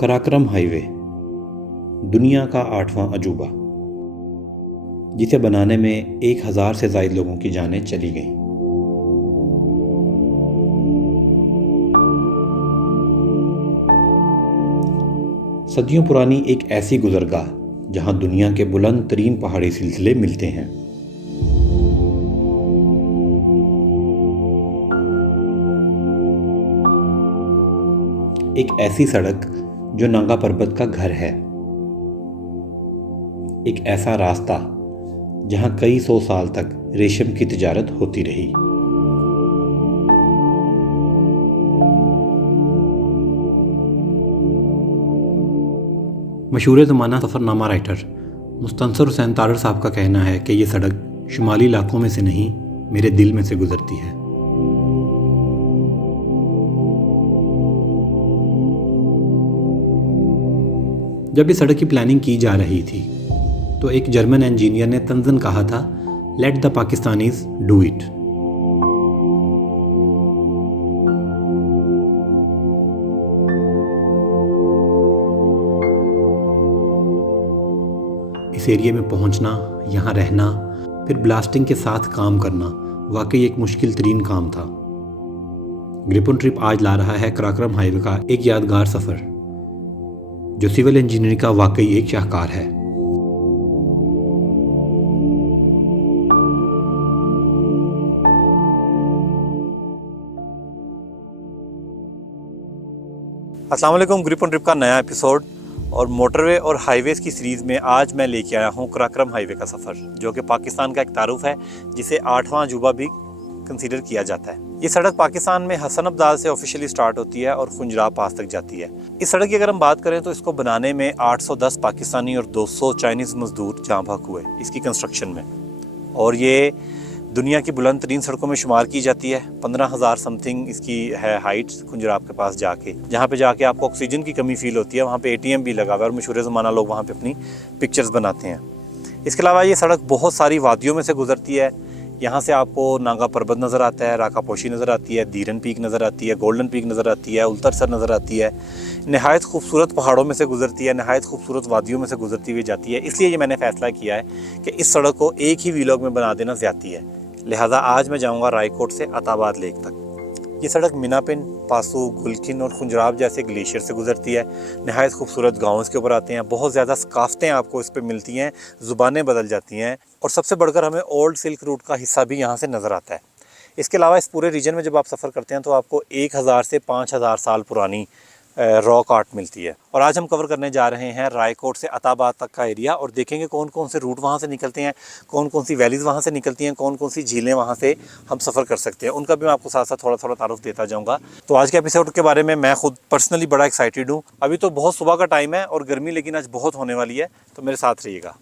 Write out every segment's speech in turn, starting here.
Karakoram highway दुनिया का 8वां अजूबा, जिसे बनाने में 1000 से ज़ायद लोगों की जानें चली गईं। सदियों पुरानी एक ऐसी गुजरगाह जहां दुनिया के बुलंद तरीन पहाड़ी सिलसिले मिलते हैं। एक ऐसी सड़क जो नागा पर्वत का घर है। एक ऐसा रास्ता जहां कई सौ साल तक रेशम की तिजारत होती रही। मशहूर ज़माना सफ़रनामा राइटर मुस्तनसर हुसैन तारड़ साहब का कहना है कि ये सड़क शुमाली इलाकों में से नहीं, मेरे दिल में से गुजरती है। जब इस सड़क की प्लानिंग की जा रही थी तो एक जर्मन इंजीनियर ने तंजन कहा था, let the Pakistanis do it. इस एरिया में पहुंचना, यहाँ रहना, फिर ब्लास्टिंग के साथ काम करना वाकई एक मुश्किल तरीन काम था। ग्रिप ऑन ट्रिप आज ला रहा है कराक्रम हाईवे का एक यादगार सफ़र जो सिविल इंजीनियरिंग का वाकई एक शाहकार है। अस्सलाम वालेकुम। ग्रिप ऑन ट्रिप का नया एपिसोड और मोटरवे और हाईवेज़ की सीरीज़ में आज मैं लेके आया हूँ कराक्रम हाईवे का सफ़र, जो कि पाकिस्तान का एक तारुफ है जिसे 8वां अजूबा भी कंसीडर किया जाता है। ये सड़क पाकिस्तान में हसन अब्दाल से ऑफिशियली स्टार्ट होती है और खुंजराब पास तक जाती है। इस सड़क की अगर हम बात करें तो इसको बनाने में 810 पाकिस्तानी और 200 चाइनीज़ मजदूर जाँ भाग हुए इसकी कंस्ट्रक्शन में, और ये दुनिया की बुलंद तरीन सड़कों में शुमार की जाती है। 15,000 समथिंग इसकी है हाइट खुंजराब के पास जाके, जहाँ पे जाके आपको ऑक्सीजन की कमी फील होती है। वहाँ पे ATM भी लगा हुआ है और मशहूर ज़माना लोग वहाँ पे अपनी पिक्चर्स बनाते हैं। इसके अलावा ये सड़क बहुत सारी वादियों में से गुजरती है। यहाँ से आपको नागा पर्वत नज़र आता है, राकापोशी नज़र आती है, धीरन पीक नज़र आती है, गोल्डन पीक नज़र आती है, उल्तरसर नज़र आती है। नहायत खूबसूरत पहाड़ों में से गुजरती है, नहायत खूबसूरत वादियों में से गुजरती हुई जाती है। इसलिए ये मैंने फ़ैसला किया है कि इस सड़क को एक ही व्लॉग में बना देना ज़्यादती है। लिहाजा आज मैं जाऊँगा रायकोट से अताबाद लेक तक। ये सड़क मिनापिन, पासू, गुलकिन और खुंजराब जैसे ग्लेशियर से गुजरती है। नहायत खूबसूरत गाँव इसके ऊपर आते हैं। बहुत ज़्यादा सकाफ़तें आपको इस पर मिलती हैं, ज़ुबानें बदल जाती हैं, और सबसे बढ़कर हमें ओल्ड सिल्क रूट का हिस्सा भी यहाँ से नज़र आता है। इसके अलावा इस पूरे रीजन में जब आप सफ़र करते हैं तो आपको 1000 से 5000 साल पुरानी रॉक आर्ट मिलती है। और आज हम कवर करने जा रहे हैं रायकोट से अताबाद तक का एरिया, और देखेंगे कौन कौन से रूट वहाँ से निकलते हैं, कौन कौन सी वैलीज़ वहाँ से निकलती हैं, कौन कौन सी झीलें वहाँ से हम सफ़र कर सकते हैं। उनका भी मैं आपको साथ साथ थोड़ा थोड़ा तारुफ देता जाऊँगा। तो आज के एपिसोड के बारे में मैं खुद पर्सनली बड़ा एक्साइटेड हूँ। अभी तो बहुत सुबह का टाइम है और गर्मी लेकिन आज बहुत होने वाली है, तो मेरे साथ रहिएगा।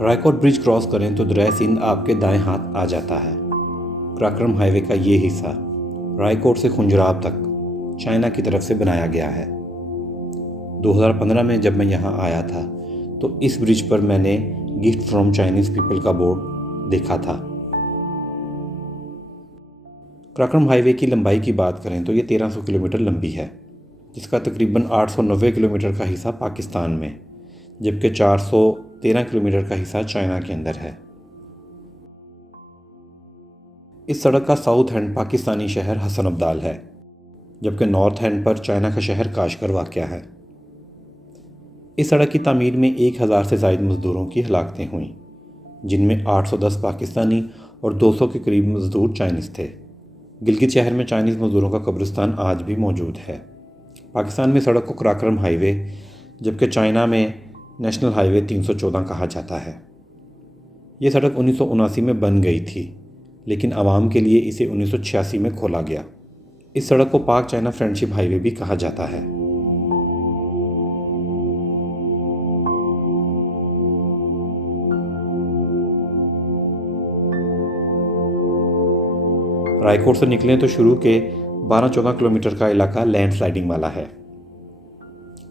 रायकोट ब्रिज क्रॉस करें तो दरिया सिंध आपके दाएं हाथ आ जाता है। कराक्रम हाईवे का ये हिस्सा रायकोट से खुंजराब तक चाइना की तरफ से बनाया गया है। 2015 में जब मैं यहाँ आया था तो इस ब्रिज पर मैंने गिफ्ट फ्रॉम चाइनीज़ पीपल का बोर्ड देखा था। कराक्रम हाईवे की लंबाई की बात करें तो ये 1300 किलोमीटर लंबी है, जिसका तकरीबन 890 किलोमीटर का हिस्सा पाकिस्तान में, जबकि 413 किलोमीटर का हिस्सा चाइना के अंदर है। इस सड़क का साउथ एंड पाकिस्तानी शहर हसन अब्दाल है, जबकि नॉर्थ एंड पर चाइना का शहर काशगर वाक़या है। इस सड़क की तामीर में 1000 से ज़ायद मज़दूरों की हलाकतें हुईं, जिनमें 810 पाकिस्तानी और 200 के करीब मज़दूर चाइनीज़ थे। गिलगित शहर में चाइनीज़ मज़दूरों का कब्रिस्तान आज भी मौजूद है। पाकिस्तान में सड़क को कराक्रम हाईवे, जबकि चाइना में नेशनल हाईवे 314 कहा जाता है। ये सड़क 1979 में बन गई थी, लेकिन आवाम के लिए इसे 1986 में खोला गया। इस सड़क को पाक चाइना फ्रेंडशिप हाईवे भी कहा जाता है। रायकोट से निकलें तो शुरू के 12-14 किलोमीटर का इलाका लैंडस्लाइडिंग वाला है।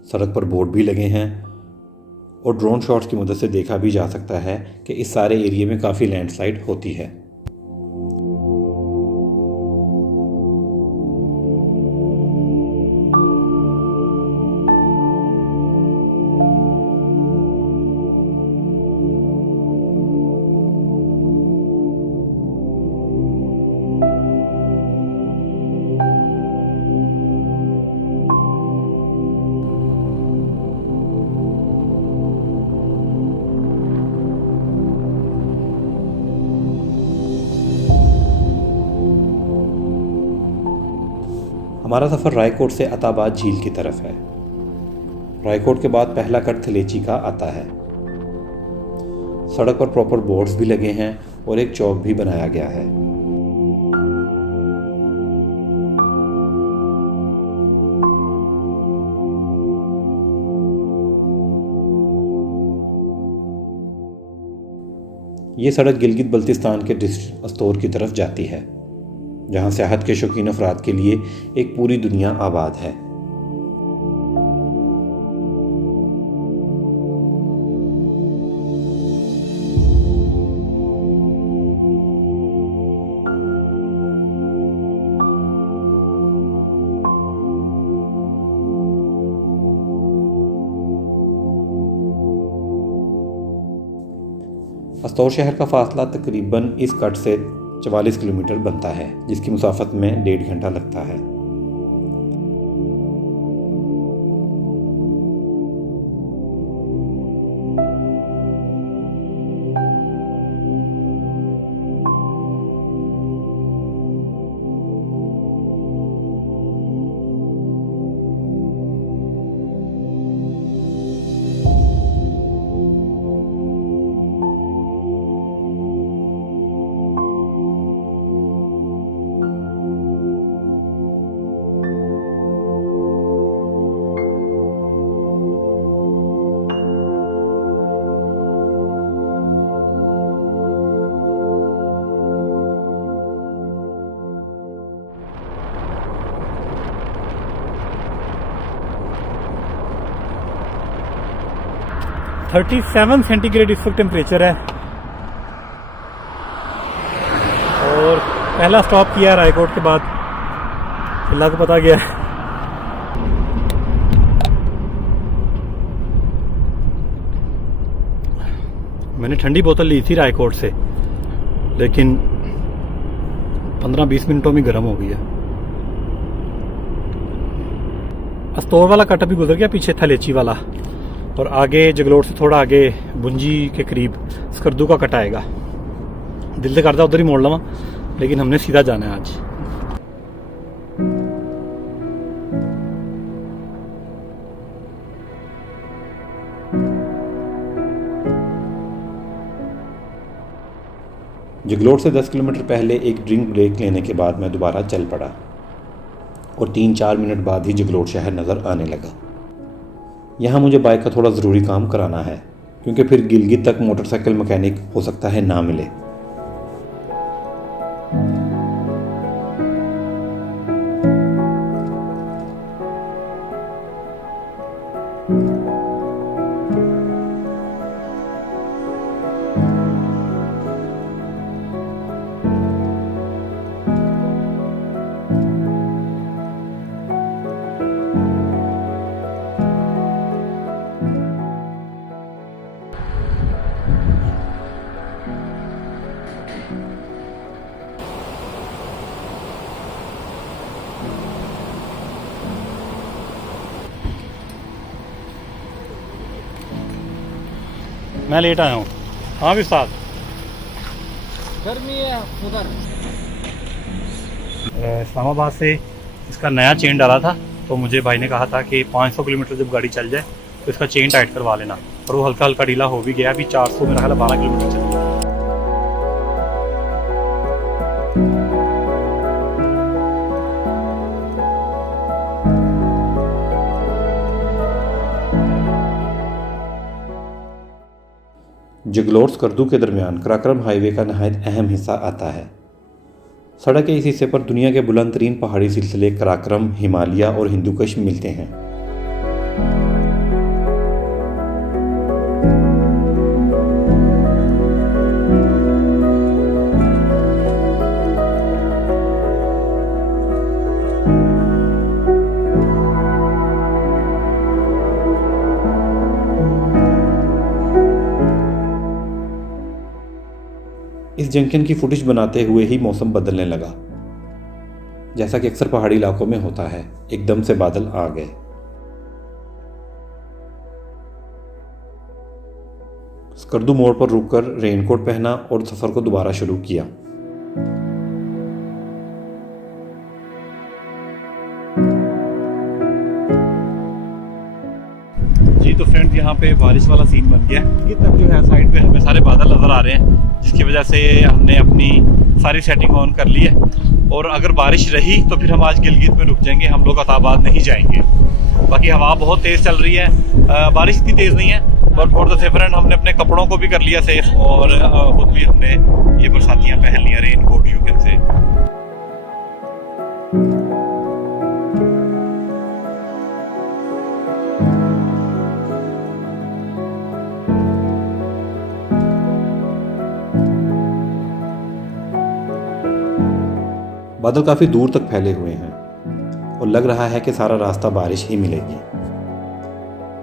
सड़क पर बोर्ड भी लगे हैं और ड्रोन शॉट्स की मदद से देखा भी जा सकता है कि इस सारे एरिया में काफ़ी लैंडस्लाइड होती है। हमारा सफ़र रायकोट से अताबाद झील की तरफ है। रायकोट के बाद पहला कट थलेची का आता है। सड़क पर प्रॉपर बोर्ड्स भी लगे हैं और एक चौक भी बनाया गया है। ये सड़क गिलगित बल्तिस्तान के डिस्ट्रिक्ट अस्तोर की तरफ जाती है, जहाँ सियाहत के शौकीन अफराद के लिए एक पूरी दुनिया आबाद है। अस्तौर शहर का फासला तकरीबन इस कट से 44 किलोमीटर बनता है, जिसकी मुसाफत में 1.5 घंटा लगता है। सेंटीग्रेड इस वक्त टेम्परेचर है और पहला स्टॉप किया रायकोट के बाद अल्लाह को पता गया है। मैंने ठंडी बोतल ली थी रायकोट से, लेकिन 15-20 मिनटों में गर्म हो गई है। अस्तौर वाला कट भी गुजर गया, पीछे थलेची वाला, और आगे जगलोट से थोड़ा आगे बुंजी के करीब स्कर्दू का कट आएगा। दिल से करता उधर ही मोड़ लवा, लेकिन हमने सीधा जाना है आज। जगलोट से 10 किलोमीटर पहले एक ड्रिंक ब्रेक लेने के बाद मैं दोबारा चल पड़ा और 3-4 मिनट बाद ही जगलोट शहर नज़र आने लगा। यहाँ मुझे बाइक का थोड़ा ज़रूरी काम कराना है, क्योंकि फिर गिलगित तक मोटरसाइकिल मैकेनिक हो सकता है ना मिले। मैं लेट आया हूँ। हाँ भी साथ गर्मी है उधर। इस्लामाबाद से इसका नया चेन डाला था, तो मुझे भाई ने कहा था कि 500 किलोमीटर जब गाड़ी चल जाए तो इसका चेन टाइट करवा लेना, और वो हल्का हल्का ढीला हो भी गया। अभी 400 मेरा ख्याल 12 किलोमीटर चल गया। जगलोट स्कर्दू के दरमियान कराक्रम हाईवे का नहायत अहम हिस्सा आता है। सड़क के इस हिस्से पर दुनिया के बुलंद तरीन पहाड़ी सिलसिले कराक्रम, हिमालय और हिंदुकुश मिलते हैं। इस जंक्शन की फुटेज बनाते हुए ही मौसम बदलने लगा। जैसा कि अक्सर पहाड़ी इलाकों में होता है, एकदम से बादल आ गए। स्कर्दू मोड़ पर रुककर रेनकोट पहना और सफर को दोबारा शुरू किया। जी तो फ्रेंड्स, यहाँ पे बारिश वाला सीन बन गया। ये तक जो है साइड पे हमें सारे बादल नज़र आ रहे हैं, जिसकी वजह से हमने अपनी सारी सेटिंग ऑन कर ली है। और अगर बारिश रही तो फिर हम आज गिलगित में रुक जाएंगे, हम लोग अताबाद नहीं जाएंगे। बाकी हवा बहुत तेज़ चल रही है, बारिश इतनी तेज़ नहीं है, but for the safer and हमने अपने कपड़ों को भी कर लिया सेफ, और खुद भी हमने ये बरसातियाँ पहन लिया, rain coat you can say. बादल काफ़ी दूर तक फैले हुए हैं और लग रहा है कि सारा रास्ता बारिश ही मिलेगी।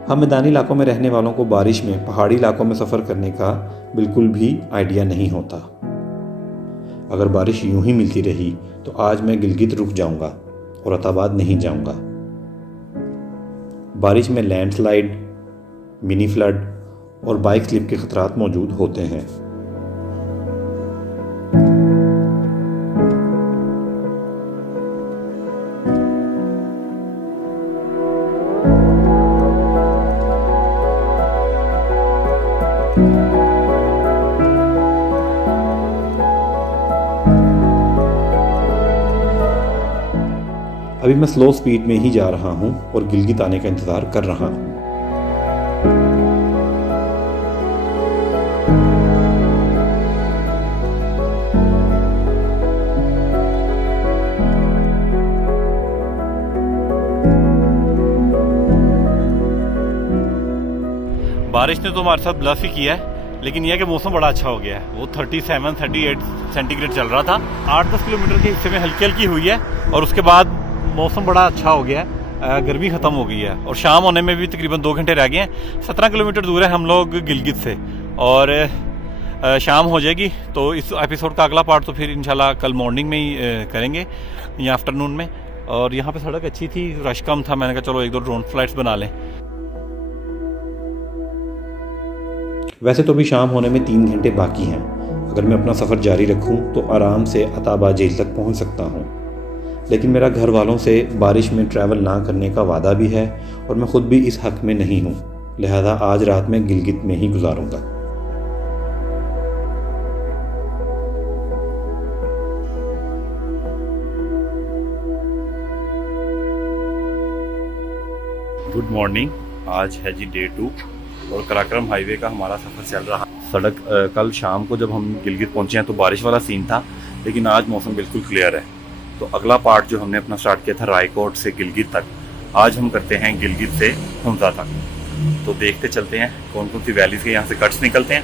हम मैदानी इलाकों में रहने वालों को बारिश में पहाड़ी इलाकों में सफ़र करने का बिल्कुल भी आइडिया नहीं होता। अगर बारिश यूं ही मिलती रही तो आज मैं गिलगित रुक जाऊंगा और अताबाद नहीं जाऊंगा। बारिश में लैंडस्लाइड, मिनी फ्लड और बाइक स्लिप के खतरात मौजूद होते हैं। अभी मैं स्लो स्पीड में ही जा रहा हूं और गिलगित आने का इंतज़ार कर रहा हूं। बारिश ने तो हमारे साथ ब्लफ ही किया है, लेकिन यह कि मौसम बड़ा अच्छा हो गया है। वो 37-38 सेंटीग्रेड चल रहा था, 8-10 किलोमीटर के हिस्से में हल्की हल्की हुई है, और उसके बाद मौसम बड़ा अच्छा हो गया है, गर्मी ख़त्म हो गई है, और शाम होने में भी तकरीबन 2 घंटे रह गए हैं। 17 किलोमीटर दूर है हम लोग गिलगित से, और शाम हो जाएगी। तो इस एपिसोड का अगला पार्ट तो फिर इंशाल्लाह कल मॉर्निंग में ही करेंगे या आफ्टरनून में। और यहाँ पे सड़क अच्छी थी, रश कम था, मैंने कहा चलो 1-2 ड्रोन फ्लाइट्स बना लें। वैसे तो भी शाम होने में 3 घंटे बाकी हैं। अगर मैं अपना सफ़र जारी रखूं तो आराम से अताबाद जेल तक पहुंच सकता हूं। लेकिन मेरा घर वालों से बारिश में ट्रैवल ना करने का वादा भी है, और मैं ख़ुद भी इस हक़ में नहीं हूं, लिहाजा आज रात में गिलगित में ही गुजारूंगा। गुड मॉर्निंग, आज है जी डे 2 और कराक्रम हाईवे का हमारा सफ़र चल रहा है। सड़क कल शाम को जब हम गिलगित पहुंचे हैं तो बारिश वाला सीन था, लेकिन आज मौसम बिल्कुल क्लियर है। तो अगला पार्ट जो हमने अपना स्टार्ट किया था रायकोट से गिलगित तक, आज हम करते हैं गिलगित से हुंजा तक। तो देखते चलते हैं कौन कौन सी वैली के यहाँ से कट्स निकलते हैं,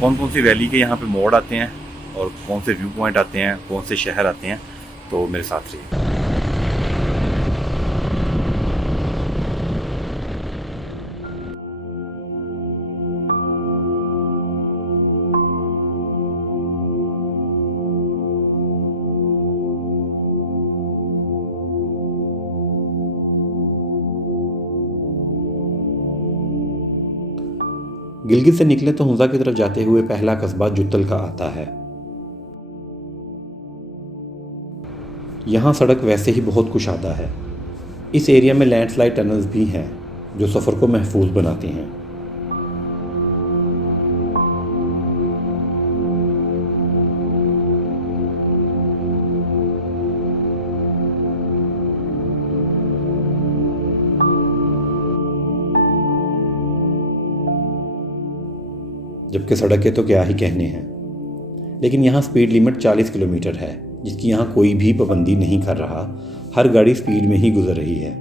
कौन कौन सी वैली के यहाँ पे मोड़ आते हैं, और कौन से व्यू पॉइंट आते हैं, कौन से शहर आते हैं। तो मेरे साथ रहिए। गिलगित से निकले तो हुंजा की तरफ जाते हुए पहला कस्बा जुत्तल का आता है। यहाँ सड़क वैसे ही बहुत कुशादा है। इस एरिया में लैंडस्लाइड टनल्स भी हैं जो सफ़र को महफूज बनाती हैं। जबकि सड़कें तो क्या ही कहने हैं, लेकिन यहाँ स्पीड लिमिट 40 किलोमीटर है, जिसकी यहाँ कोई भी पाबंदी नहीं कर रहा। हर गाड़ी स्पीड में ही गुजर रही है।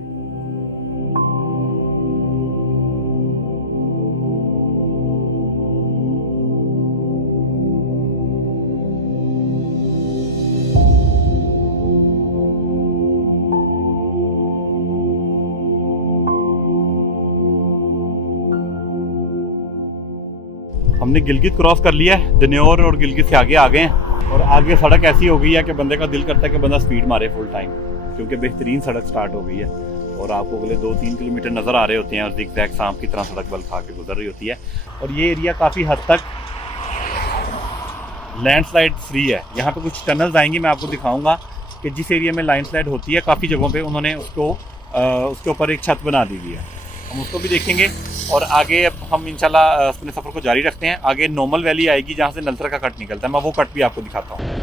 हमने हमने गिलगित क्रॉस कर लिया है, दन्योर और गिलगित से आगे आ गए हैं और आगे सड़क ऐसी हो गई है कि बंदे का दिल करता है कि बंदा स्पीड मारे फुल टाइम, क्योंकि बेहतरीन सड़क स्टार्ट हो गई है और आपको अगले 2-3 किलोमीटर नज़र आ रहे होते हैं और ज़िगज़ैग सांप की तरह सड़क बल खा के गुजर रही होती है। और ये एरिया काफ़ी हद तक लैंडस्लाइड फ्री है। यहाँ पे कुछ टनल्स आएंगी, मैं आपको दिखाऊंगा कि जिस एरिया में लैंडस्लाइड होती है काफ़ी जगहों पे उन्होंने उसके ऊपर एक छत बना दी हुई है, हम उसको भी देखेंगे। और आगे अब हम इंशाल्लाह अपने सफ़र को जारी रखते हैं। आगे नॉर्मल वैली आएगी जहाँ से नलसर का कट निकलता है, मैं वो कट भी आपको दिखाता हूँ।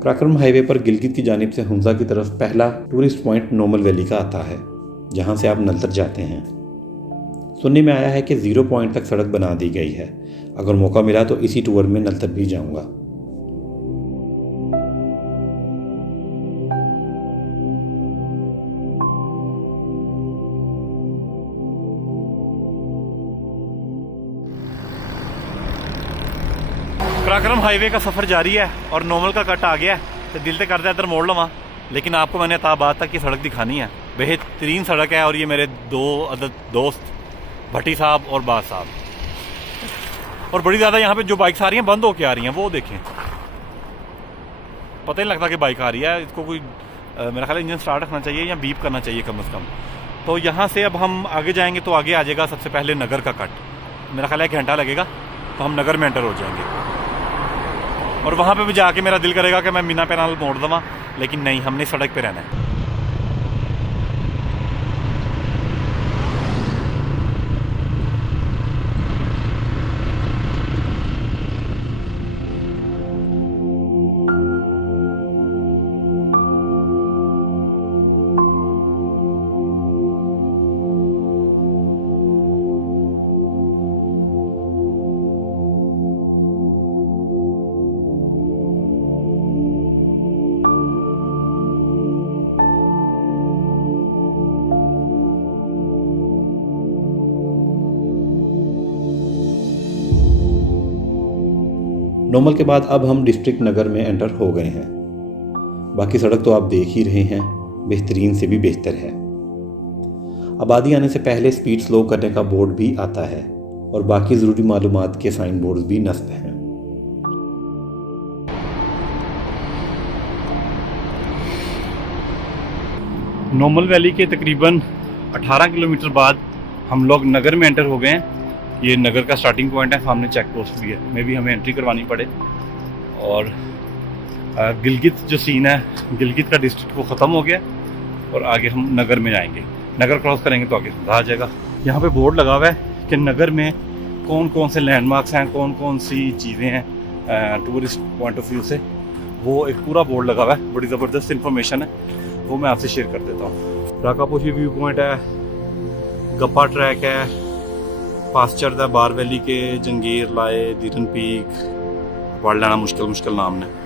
कराक्रम हाईवे पर गिलगित की जानिब से हुंजा की तरफ पहला टूरिस्ट पॉइंट नोमल वैली का आता है, जहां से आप नलतर जाते हैं। सुनने में आया है कि 0 पॉइंट तक सड़क बना दी गई है। अगर मौका मिला तो इसी टूर में नलतर भी जाऊंगा। कराक्रम हाईवे का सफ़र जारी है और नॉर्मल का कट आ गया है, तो दिल तो करता है इधर मोड़ लवा, लेकिन आपको मैंने ताबाद तक की सड़क दिखानी है। बेहतरीन सड़क है और ये मेरे 2 अदद दोस्त भट्टी साहब और बाज साहब, और बड़ी ज़्यादा यहाँ पे जो बाइक्स आ रही हैं बंद होके आ रही हैं, वो देखें, पता ही लगता कि बाइक आ रही है। इसको कोई मेरा ख्याल इंजन स्टार्ट रखना चाहिए या बीप करना चाहिए कम से कम। तो यहाँ से अब हम आगे जाएंगे तो आगे आ जाएगा सबसे पहले नगर का कट, मेरा ख्याल 1 घंटा लगेगा, तो हम नगर में एंटर हो जाएंगे। और वहाँ पे भी जाके मेरा दिल करेगा कि मैं मीना पैनाल मोड़ दूँगा, लेकिन नहीं, हमने सड़क पे रहना है। नोमल के बाद अब हम डिस्ट्रिक्ट नगर में एंटर हो गए हैं। बाकी सड़क तो आप देख ही रहे हैं, बेहतरीन से भी बेहतर है। आबादी आने से पहले स्पीड स्लो करने का बोर्ड भी आता है और बाकी ज़रूरी मालूमात के साइन बोर्ड भी नस्ब हैं। नॉर्मल वैली के तकरीबन 18 किलोमीटर बाद हम लोग नगर में एंटर हो गए हैं। ये नगर का स्टार्टिंग पॉइंट है, सामने चेक पोस्ट भी है, मे भी हमें एंट्री करवानी पड़े। और गिलगित जो सीन है, गिलगित का डिस्ट्रिक्ट वो ख़त्म हो गया और आगे हम नगर में जाएंगे। नगर क्रॉस करेंगे तो आगे आ जाएगा। यहाँ पे बोर्ड लगा हुआ है कि नगर में कौन कौन से लैंडमार्क्स हैं, कौन कौन सी चीज़ें हैं टूरिस्ट पॉइंट ऑफ व्यू से, वो एक पूरा बोर्ड लगा हुआ है। बड़ी ज़बरदस्त इन्फॉर्मेशन है, वो मैं आपसे शेयर कर देता हूँ। राकापोशी व्यू पॉइंट है, गप्पा ट्रैक है, पास्चर दा बार वैली के जंगीर लाए दीरन पीक, पढ़ लेना मुश्किल नाम ने।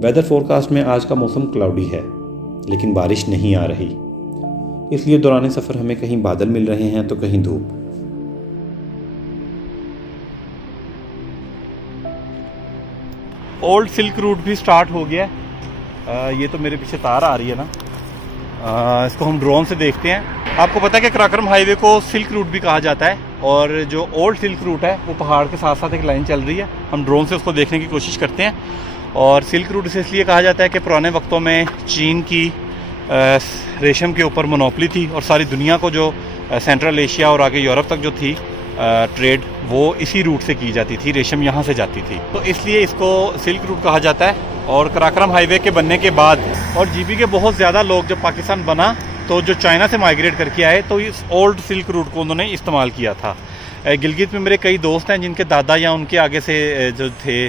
वेदर फोरकास्ट में आज का मौसम क्लाउडी है, लेकिन बारिश नहीं आ रही। इसलिए दौरान सफ़र हमें कहीं बादल मिल रहे हैं तो कहीं धूप। ओल्ड सिल्क रूट भी स्टार्ट हो गया है। ये तो मेरे पीछे तार आ रही है ना, इसको हम ड्रोन से देखते हैं। आपको पता है कि कराक्रम हाईवे को सिल्क रूट भी कहा जाता है, और जो ओल्ड सिल्क रूट है वो पहाड़ के साथ साथ एक लाइन चल रही है। हम ड्रोन से उसको देखने की कोशिश करते हैं। और सिल्क रूट इसे इसलिए कहा जाता है कि पुराने वक्तों में चीन की रेशम के ऊपर मोनोपली थी, और सारी दुनिया को जो सेंट्रल एशिया और आगे यूरोप तक जो थी ट्रेड, वो इसी रूट से की जाती थी, रेशम यहाँ से जाती थी, तो इसलिए इसको सिल्क रूट कहा जाता है। और कराक्रम हाईवे के बनने के बाद और जीबी के बहुत ज़्यादा लोग जब पाकिस्तान बना तो जो चाइना से माइग्रेट करके आए तो इस ओल्ड सिल्क रूट को उन्होंने इस्तेमाल किया था। गिलगित में मेरे कई दोस्त हैं जिनके दादा या उनके आगे से जो थे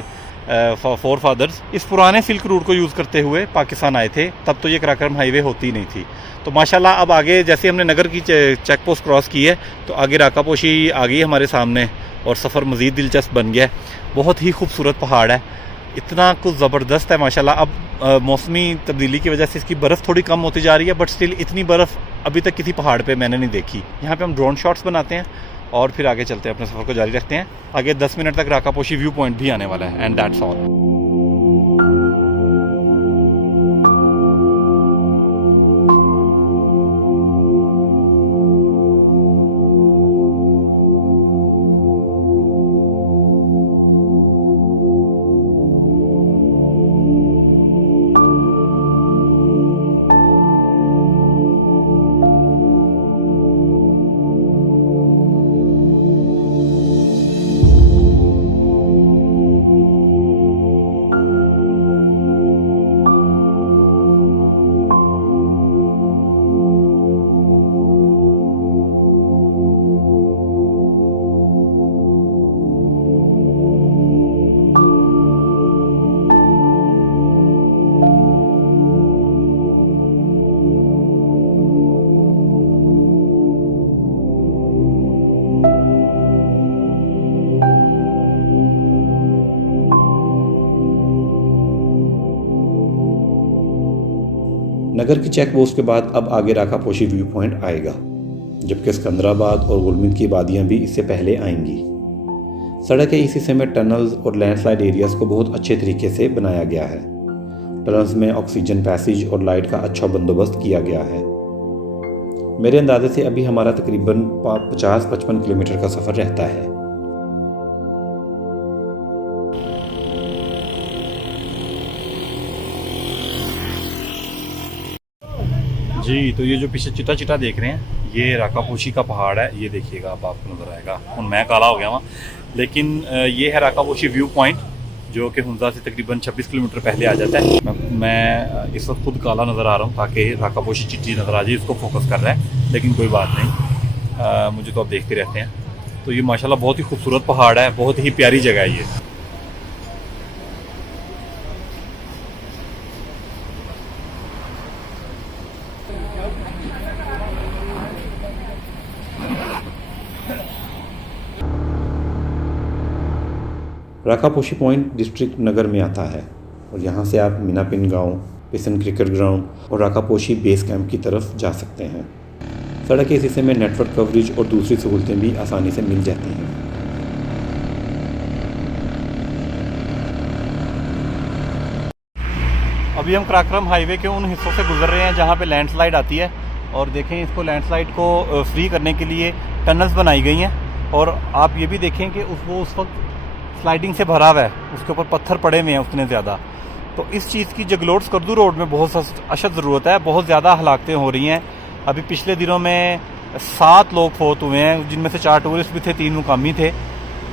फोर फादर्स इस पुराने सिल्क रूट को यूज़ करते हुए पाकिस्तान आए थे। तब तो ये कराक्रम हाईवे होती नहीं थी। तो माशाल्लाह अब आगे जैसे हमने नगर की चेक पोस्ट क्रॉस की है तो आगे राकापोशी आ गई हमारे सामने, और सफ़र मज़ीद दिलचस्प बन गया है। बहुत ही खूबसूरत पहाड़ है, इतना कुछ ज़बरदस्त है माशाल्लाह। अब मौसमी तब्दीली की वजह से इसकी बर्फ़ थोड़ी कम होती जा रही है, बट स्टिल इतनी बर्फ़ अभी तक किसी पहाड़ पे मैंने नहीं देखी। यहाँ पे हम ड्रोन शॉट्स बनाते हैं और फिर आगे चलते हैं, अपने सफ़र को जारी रखते हैं। आगे 10 मिनट तक राकापोशी व्यू पॉइंट भी आने वाला है, एंड दैट्स ऑल। नगर की चेक पोस्ट के बाद अब आगे राकापोशी व्यू पॉइंट आएगा, जबकि सिकंदराबाद और गुलमिंद की वादियाँ भी इससे पहले आएंगी। सड़क के इस हिस्से में टनल्स और लैंडस्लाइड एरियाज को बहुत अच्छे तरीके से बनाया गया है। टनल्स में ऑक्सीजन पैसेज और लाइट का अच्छा बंदोबस्त किया गया है। मेरे अंदाजे से अभी हमारा तकरीबन 50-55 किलोमीटर का सफ़र रहता है। जी, तो ये जो पीछे चिटा चिटा देख रहे हैं ये राकापोशी का पहाड़ है। ये देखिएगा, अब आपको नज़र आएगा। और मैं काला हो गया वहाँ, लेकिन ये है राकापोशी व्यू पॉइंट, जो कि हुंजा से तकरीबन 26 किलोमीटर पहले आ जाता है। मैं इस वक्त खुद काला नज़र आ रहा हूँ ताकि राकापोशी चिट्टी नज़र आ जाए। इसको फोकस कर रहा है, लेकिन कोई बात नहीं, मुझे तो आप देखते रहते हैं। तो ये माशाल्लाह बहुत ही खूबसूरत पहाड़ है, बहुत ही प्यारी जगह है ये। राकापोशी पॉइंट डिस्ट्रिक्ट नगर में आता है, और यहाँ से आप मीनापिन गांव, पिसन क्रिकेट ग्राउंड और राकापोशी बेस कैंप की तरफ जा सकते हैं। सड़क के इस हिस्से में नेटवर्क कवरेज और दूसरी सहूलतें भी आसानी से मिल जाती हैं। अभी हम कराक्रम हाईवे के उन हिस्सों से गुजर रहे हैं जहाँ पे लैंडस्लाइड आती है, और देखें इसको लैंडस्लाइड को फ्री करने के लिए टनल्स बनाई गई हैं। और आप ये भी देखें कि वो उस वक्त स्लाइडिंग से भरा हुआ है, उसके ऊपर पत्थर पड़े हुए हैं उतने ज़्यादा। तो इस चीज़ की जगलोट स्कर्दू रोड में बहुत अशद ज़रूरत है। बहुत ज़्यादा हलाकतें हो रही हैं। अभी पिछले दिनों में 7 लोग फौत हुए हैं, जिनमें से 4 टूरिस्ट भी थे, 3 मुकामी थे।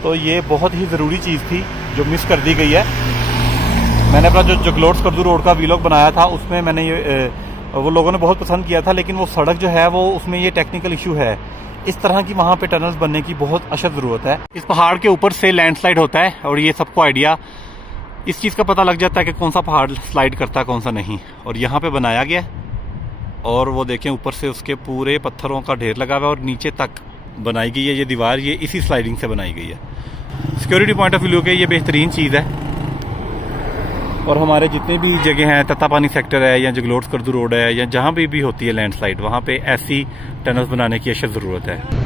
तो ये बहुत ही ज़रूरी चीज़ थी जो मिस कर दी गई है। मैंने अपना जो जगलोट स्कर्दू रोड का वीलॉग बनाया था उसमें मैंने ये वो लोगों ने बहुत पसंद किया था, लेकिन वो सड़क जो है वो उसमें ये टेक्निकल इशू है। इस तरह की वहाँ पे टनल्स बनने की बहुत अशद ज़रूरत है। इस पहाड़ के ऊपर से लैंडस्लाइड होता है, और ये सबको आइडिया इस चीज़ का पता लग जाता है कि कौन सा पहाड़ स्लाइड करता है कौन सा नहीं। और यहाँ पे बनाया गया, और वो देखें ऊपर से उसके पूरे पत्थरों का ढेर लगा हुआ है, और नीचे तक बनाई गई है ये दीवार, ये इसी स्लाइडिंग से बनाई गई है। सिक्योरिटी पॉइंट ऑफ व्यू के ये बेहतरीन चीज़ है। और हमारे जितने भी जगह हैं, तत्तापानी सेक्टर है या जगलोट स्कर्दू रोड है या जहाँ भी होती है लैंडस्लाइड, वहाँ पे ऐसी टनल्स बनाने की अशद ज़रूरत है।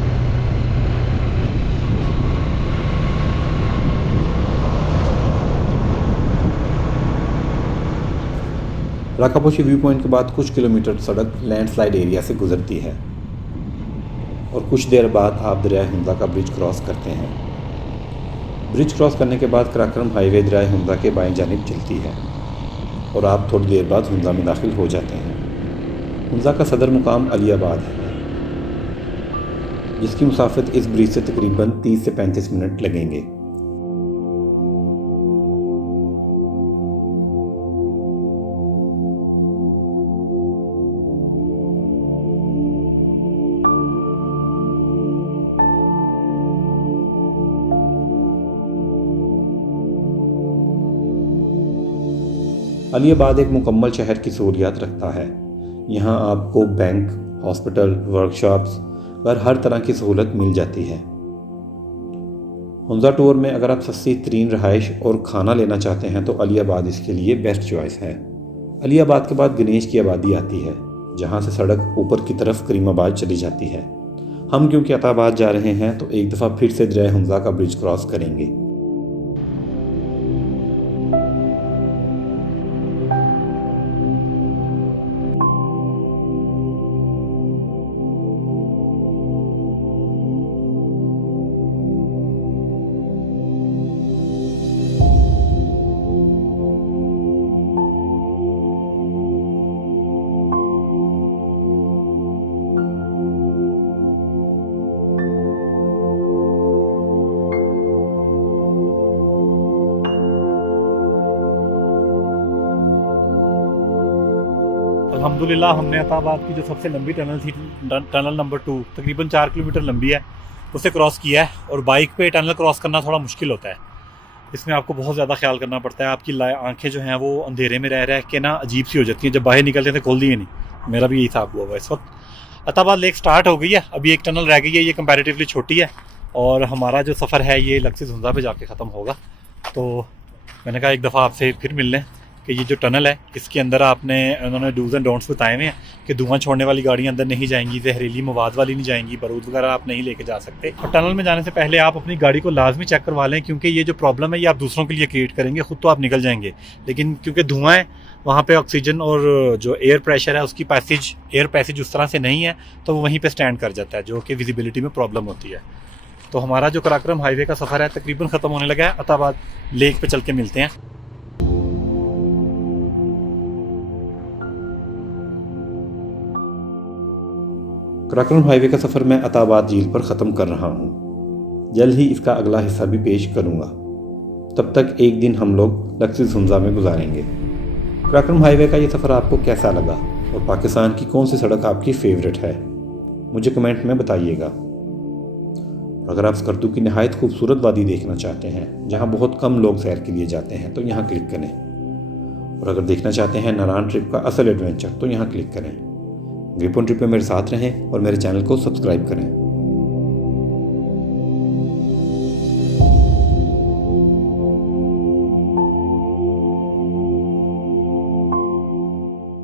राकापोशी व्यू पॉइंट के बाद कुछ किलोमीटर सड़क लैंडस्लाइड एरिया से गुजरती है और कुछ देर बाद आप दरिया हुंजा का ब्रिज क्रॉस करते हैं। ब्रिज क्रॉस करने के बाद कराक्रम हाईवे दरिया हुंजा के बाएं जानिब चलती है और आप थोड़ी देर बाद हुंजा में दाखिल हो जाते हैं। हुंजा का सदर मुकाम अलीयाबाद है, जिसकी मुसाफत इस ब्रिज से तकरीबन 30 से 35 मिनट लगेंगे। अलीयाबाद एक मुकम्मल शहर की सहूलियात रखता है। यहाँ आपको बैंक, हॉस्पिटल, वर्कशॉप्स पर हर तरह की सहूलत मिल जाती है। हुंजा टूर में अगर आप सस्ती तरीन रहाइश और खाना लेना चाहते हैं तो अलीयाबाद इसके लिए बेस्ट चॉइस है। अलीयाबाद के बाद गणेश की आबादी आती है, जहाँ से सड़क ऊपर की तरफ करीमाबाद चली जाती है। हम क्योंकि अताबाद जा रहे हैं तो एक दफ़ा फिर से दरिया हुंजा का ब्रिज क्रॉस करेंगे। अल्हम्दुलिल्लाह हमने अताबाद की जो सबसे लंबी टनल थी, टनल नंबर 2, तकरीबन 4 किलोमीटर लंबी है, उसे क्रॉस किया है। और बाइक पे टनल क्रॉस करना थोड़ा मुश्किल होता है, इसमें आपको बहुत ज़्यादा ख्याल करना पड़ता है। आपकी आंखें जो हैं वो अंधेरे में रह रह के ना अजीब सी हो जाती हैं, जब बाहर निकलते थे खोल दिए नहीं। मेरा भी यही हिसाब हुआ इस वक्त। अताबाद लेक स्टार्ट हो गई है, अभी एक टनल रह गई है, ये कंपैरेटिवली छोटी है और हमारा जो सफ़र है ये लक्सिस हुंजा पे जाके ख़त्म होगा। तो मैंने कहा एक दफ़ा आपसे फिर मिल लें कि ये जो टनल है इसके अंदर आपने उन्होंने डूज एंड डोंट्स बताए हुए हैं कि धुआं छोड़ने वाली गाड़ियाँ अंदर नहीं जाएंगी, जहरीली मवाद वाली नहीं जाएंगी, बारूद वगैरह आप नहीं लेके जा सकते। और टनल में जाने से पहले आप अपनी गाड़ी को लाजमी चेक करवा लें, क्योंकि ये जो प्रॉब्लम है ये आप दूसरों के लिए क्रिएट करेंगे, खुद तो आप निकल जाएंगे लेकिन क्योंकि धुआं है वहाँ पे ऑक्सीजन और जो एयर प्रेशर है उसकी एयर पैसेज उस तरह से नहीं है, तो वो वहीं पर स्टैंड कर जाता है, जो कि विजिबिलिटी में प्रॉब्लम होती है। तो हमारा जो कराक्रम हाईवे का सफ़र है तकरीबन ख़त्म होने लगा है। अताबाद लेक पे चल के मिलते हैं। कराक्रम हाईवे का सफ़र मैं अताबाद झील पर ख़त्म कर रहा हूँ। जल्द ही इसका अगला हिस्सा भी पेश करूँगा। तब तक एक दिन हम लोग लक्सिस हुंजा में गुजारेंगे। कराक्रम हाईवे का ये सफ़र आपको कैसा लगा और पाकिस्तान की कौन सी सड़क आपकी फ़ेवरेट है, मुझे कमेंट में बताइएगा। अगर आप स्कर्दू की नहायत खूबसूरत वादी देखना चाहते हैं जहाँ बहुत कम लोग सैर के लिए जाते हैं तो यहाँ क्लिक करें, और अगर देखना चाहते हैं नारान ट्रिप का असल एडवेंचर तो यहाँ क्लिक करें। ग्रिप ऑन ट्रिप में मेरे साथ रहें और मेरे चैनल को सब्सक्राइब करें।